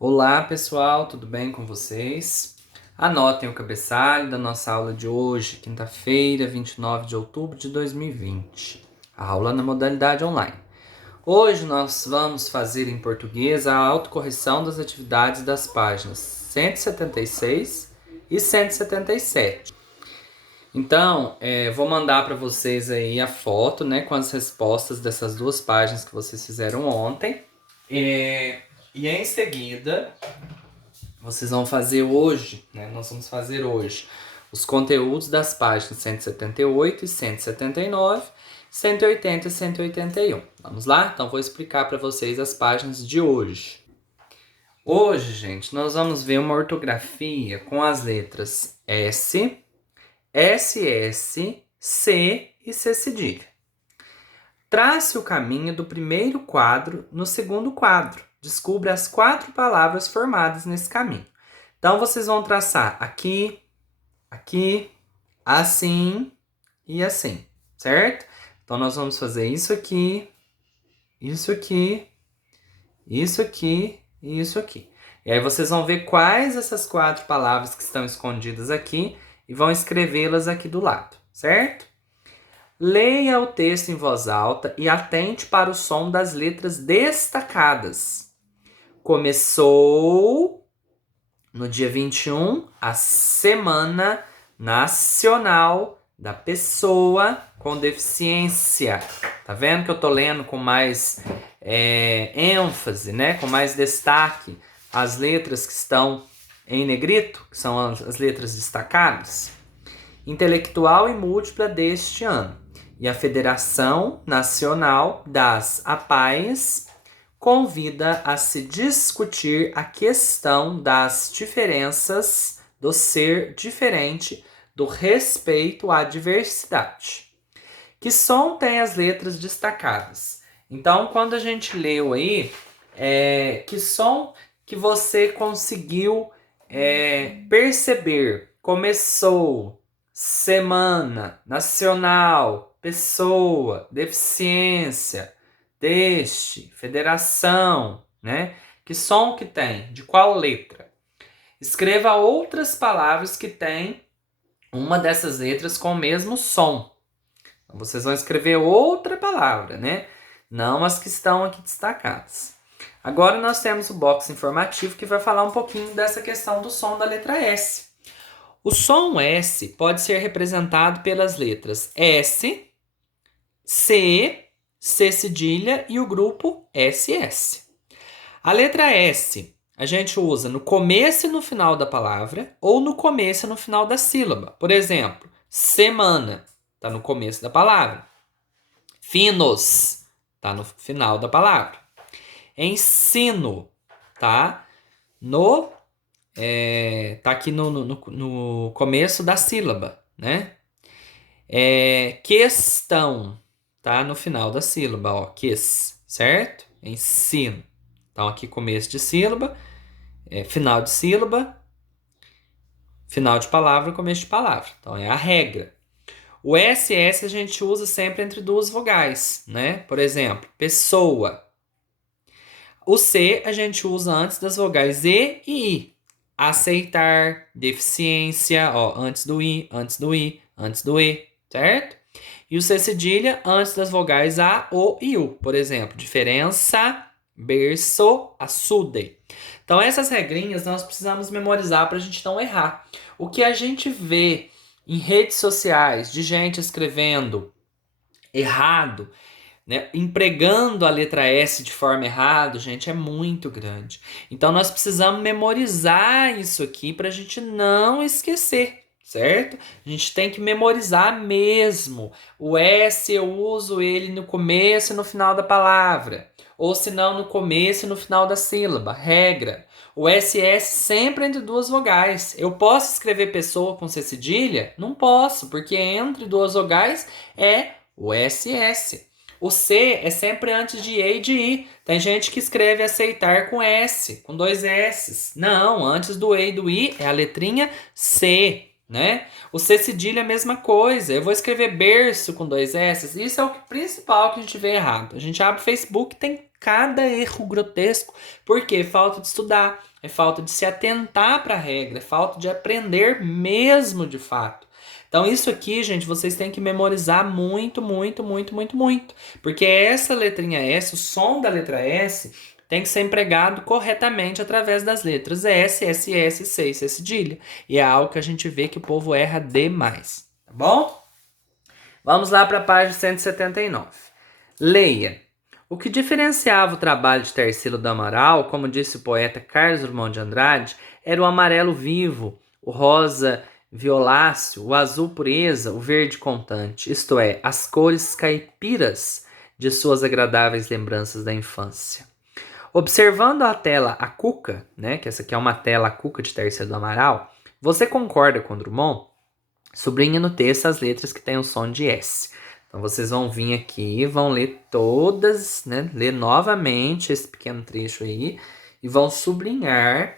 Olá pessoal, tudo bem com vocês? Anotem o cabeçalho da nossa aula de hoje, quinta-feira, 29 de outubro de 2020. A aula na modalidade online. Hoje nós vamos fazer em português a autocorreção das atividades das páginas 176 e 177. Então, vou mandar para vocês aí a foto, né, com as respostas dessas duas páginas que vocês fizeram ontem. E em seguida, vocês vão fazer hoje, né? Nós vamos fazer hoje os conteúdos das páginas 178 e 179, 180 e 181. Vamos lá? Então vou explicar para vocês as páginas de hoje. Hoje, gente, nós vamos ver uma ortografia com as letras S, SS, C e C cedilha. Trace o caminho do primeiro quadro no segundo quadro. Descubra as 4 palavras formadas nesse caminho. Então, vocês vão traçar aqui, aqui, assim e assim, certo? Então, nós vamos fazer isso aqui, isso aqui, isso aqui e isso aqui. E aí, vocês vão ver quais essas 4 palavras que estão escondidas aqui e vão escrevê-las aqui do lado, certo? Leia o texto em voz alta e atente para o som das letras destacadas. Começou no dia 21 a Semana Nacional da Pessoa com Deficiência. Tá vendo que eu tô lendo com mais ênfase, né? Com mais destaque as letras que estão em negrito, que são as letras destacadas. Intelectual e múltipla deste ano. E a Federação Nacional das APAES convida a se discutir a questão das diferenças, do ser diferente, do respeito à diversidade. Que som tem as letras destacadas? Então, quando a gente leu aí, que som que você conseguiu perceber? Começou, semana, nacional, pessoa, deficiência, deste, federação, né? Que som que tem? De qual letra? Escreva outras palavras que têm uma dessas letras com o mesmo som. Então, vocês vão escrever outra palavra, né? Não as que estão aqui destacadas. Agora nós temos o box informativo que vai falar um pouquinho dessa questão do som da letra S. O som S pode ser representado pelas letras S, C, C cedilha e o grupo SS. A letra S a gente usa no começo e no final da palavra ou no começo e no final da sílaba. Por exemplo, semana está no começo da palavra. Finos está no final da palavra. Ensino tá tá aqui no começo da sílaba, né? Questão tá no final da sílaba, ó, ques, certo? Ensino. Então aqui começo de sílaba, final de sílaba, final de palavra, começo de palavra. Então é a regra. O SS a gente usa sempre entre duas vogais, né? Por exemplo, pessoa. O C a gente usa antes das vogais E e I. Aceitar, deficiência, ó, antes do I, antes do I, antes do E, certo? E o C cedilha antes das vogais A, O e U. Por exemplo, diferença, berço, açude. Então essas regrinhas nós precisamos memorizar para a gente não errar. O que a gente vê em redes sociais de gente escrevendo errado, né, empregando a letra S de forma errada, gente, é muito grande. Então nós precisamos memorizar isso aqui para a gente não esquecer, certo? A gente tem que memorizar mesmo. O S eu uso ele no começo e no final da palavra, ou se não no começo e no final da sílaba, regra. O SS sempre entre duas vogais. Eu posso escrever pessoa com C cedilha? Não posso, porque entre duas vogais é o SS. O C é sempre antes de E e de I. Tem gente que escreve aceitar com S, com 2 S's. Não, antes do E e do I é a letrinha C, né? O C cedilha é a mesma coisa. Eu vou escrever berço com 2 S's. Isso é o principal que a gente vê errado. A gente abre o Facebook, tem cada erro grotesco. Por quê? Falta de estudar, é falta de se atentar para a regra, é falta de aprender mesmo de fato. Então isso aqui, gente, vocês têm que memorizar muito, muito, muito, muito, muito. Porque essa letrinha S, o som da letra S, tem que ser empregado corretamente através das letras S, S, S, C, C cedilha. E é algo que a gente vê que o povo erra demais. Tá bom? Vamos lá para a página 179. Leia. O que diferenciava o trabalho de Tarsila do Amaral, como disse o poeta Carlos Drummond de Andrade, era o amarelo vivo, o rosa violáceo, o azul pureza, o verde contante, isto é, as cores caipiras de suas agradáveis lembranças da infância. Observando a tela A Cuca, né, que essa aqui é uma tela A Cuca de Tarsila do Amaral, você concorda com Drummond? Sublinha no texto as letras que têm o som de S. Então vocês vão vir aqui, vão ler todas, né? Ler novamente esse pequeno trecho aí e vão sublinhar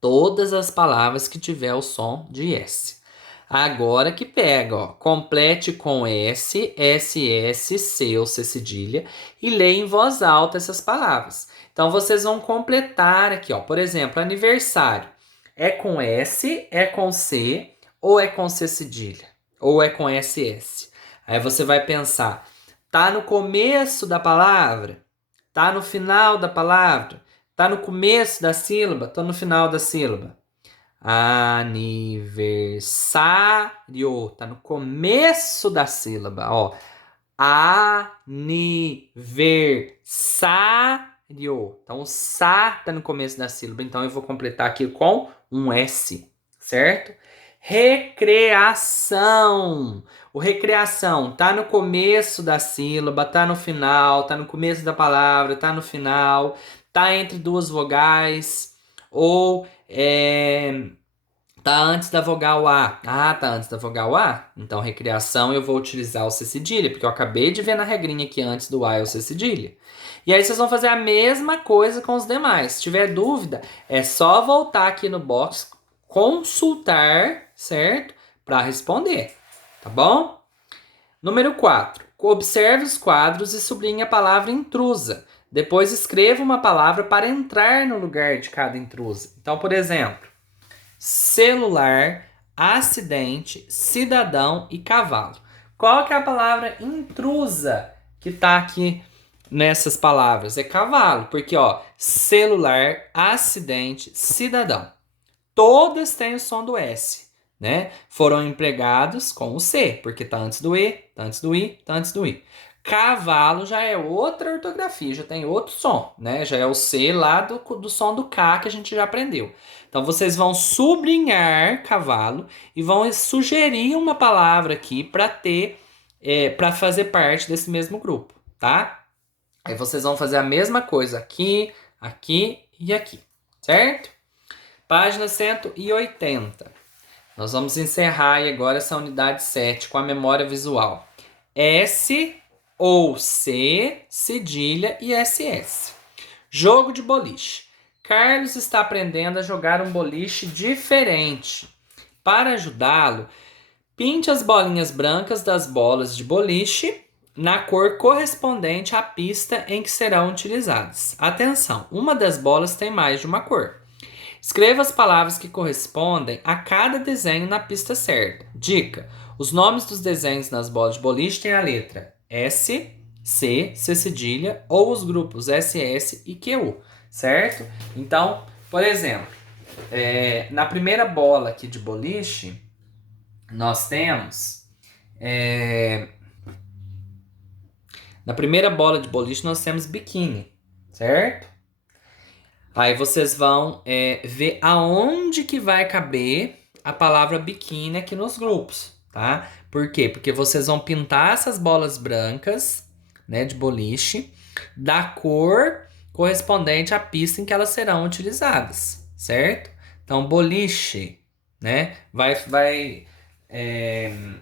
todas as palavras que tiver o som de S. Agora que pega, ó, complete com S, S, S, C ou C cedilha e leia em voz alta essas palavras. Então vocês vão completar aqui, ó. Por exemplo, aniversário. É com S, é com C ou é com C cedilha? Ou é com SS? Aí você vai pensar, tá no começo da palavra? Tá no final da palavra? Tá no começo da sílaba? Tá no final da sílaba? Aniversário. Tá no começo da sílaba, ó. Aniversário. Então o sa tá no começo da sílaba, então eu vou completar aqui com um S, certo? Recreação. O recreação tá no começo da sílaba, tá no final, tá no começo da palavra, tá no final, tá entre duas vogais, ou tá antes da vogal A. Ah, tá antes da vogal A? Então, recreação eu vou utilizar o C cedilha, porque eu acabei de ver na regrinha que antes do A é o C cedilha. E aí vocês vão fazer a mesma coisa com os demais. Se tiver dúvida, é só voltar aqui no box, consultar, certo? Para responder, tá bom? Número 4. Observe os quadros e sublinhe a palavra intrusa. Depois escreva uma palavra para entrar no lugar de cada intrusa. Então, por exemplo, celular, acidente, cidadão e cavalo. Qual que é a palavra intrusa que está aqui nessas palavras? É cavalo, porque ó, celular, acidente, cidadão. Todas têm o som do S, né? Foram empregados com o C, porque tá antes do E, tá antes do I, tá antes do I. Cavalo já é outra ortografia, já tem outro som, né? Já é o C lá do som do K que a gente já aprendeu. Então vocês vão sublinhar cavalo e vão sugerir uma palavra aqui para ter, para fazer parte desse mesmo grupo, tá? Aí vocês vão fazer a mesma coisa aqui, aqui e aqui, certo? Página 180. Nós vamos encerrar aí agora essa unidade 7 com a memória visual. S ou C, cedilha e SS. Jogo de boliche. Carlos está aprendendo a jogar um boliche diferente. Para ajudá-lo, pinte as bolinhas brancas das bolas de boliche na cor correspondente à pista em que serão utilizadas. Atenção, uma das bolas tem mais de uma cor. Escreva as palavras que correspondem a cada desenho na pista certa. Dica: os nomes dos desenhos nas bolas de boliche têm a letra S, C, C cedilha ou os grupos SS e QU, certo? Então, por exemplo, na primeira bola aqui de boliche, nós temos... na primeira bola de boliche nós temos biquíni, certo? Aí vocês vão ver aonde que vai caber a palavra biquíni aqui nos grupos, tá? Por quê? Porque vocês vão pintar essas bolas brancas, né, de boliche, da cor correspondente à pista em que elas serão utilizadas, certo? Então, boliche, né?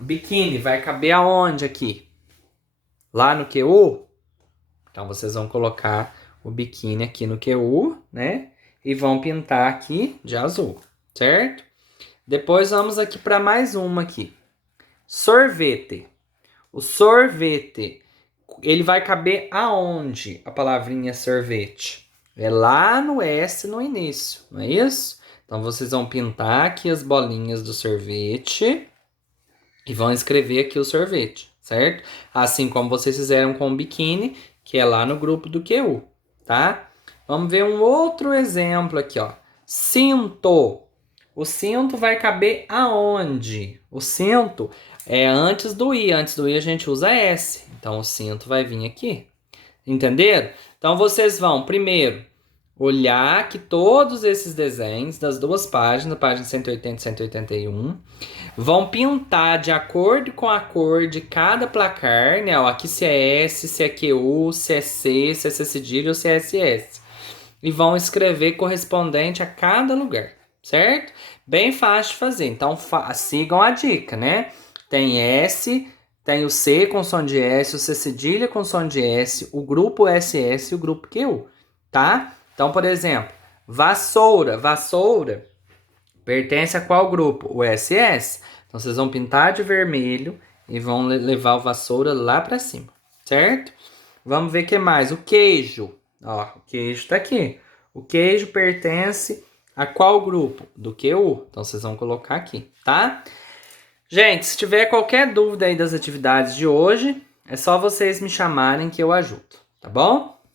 Biquíni vai caber aonde aqui? Lá no QU? Então, vocês vão colocar o biquíni aqui no QU, né? E vão pintar aqui de azul, certo? Depois vamos aqui para mais uma aqui. Sorvete. O sorvete. Ele vai caber aonde a palavrinha sorvete? É lá no S no início, não é isso? Então vocês vão pintar aqui as bolinhas do sorvete e vão escrever aqui o sorvete, certo? Assim como vocês fizeram com o biquíni, que é lá no grupo do QU, tá? Vamos ver um outro exemplo aqui, ó. Cinto. O cinto vai caber aonde? O cinto é antes do I. Antes do I a gente usa S. Então o cinto vai vir aqui. Entenderam? Então vocês vão primeiro olhar que todos esses desenhos das duas páginas, página 180 e 181, vão pintar de acordo com a cor de cada placar, né? Ó, aqui se é S, se é QU, se é C, se é C cedilha ou se é SS. E vão escrever correspondente a cada lugar, certo? Bem fácil de fazer. Então sigam a dica, né? Tem S, tem o C com som de S, o C cedilha com som de S, o grupo SS e o grupo QU, tá? Então, por exemplo, vassoura. Vassoura pertence a qual grupo? O SS. Então, vocês vão pintar de vermelho e vão levar o vassoura lá para cima, certo? Vamos ver o que mais. O queijo. Ó, o queijo tá aqui. O queijo pertence a qual grupo? Do QU. Então, vocês vão colocar aqui, tá? Gente, se tiver qualquer dúvida aí das atividades de hoje, é só vocês me chamarem que eu ajudo, tá bom?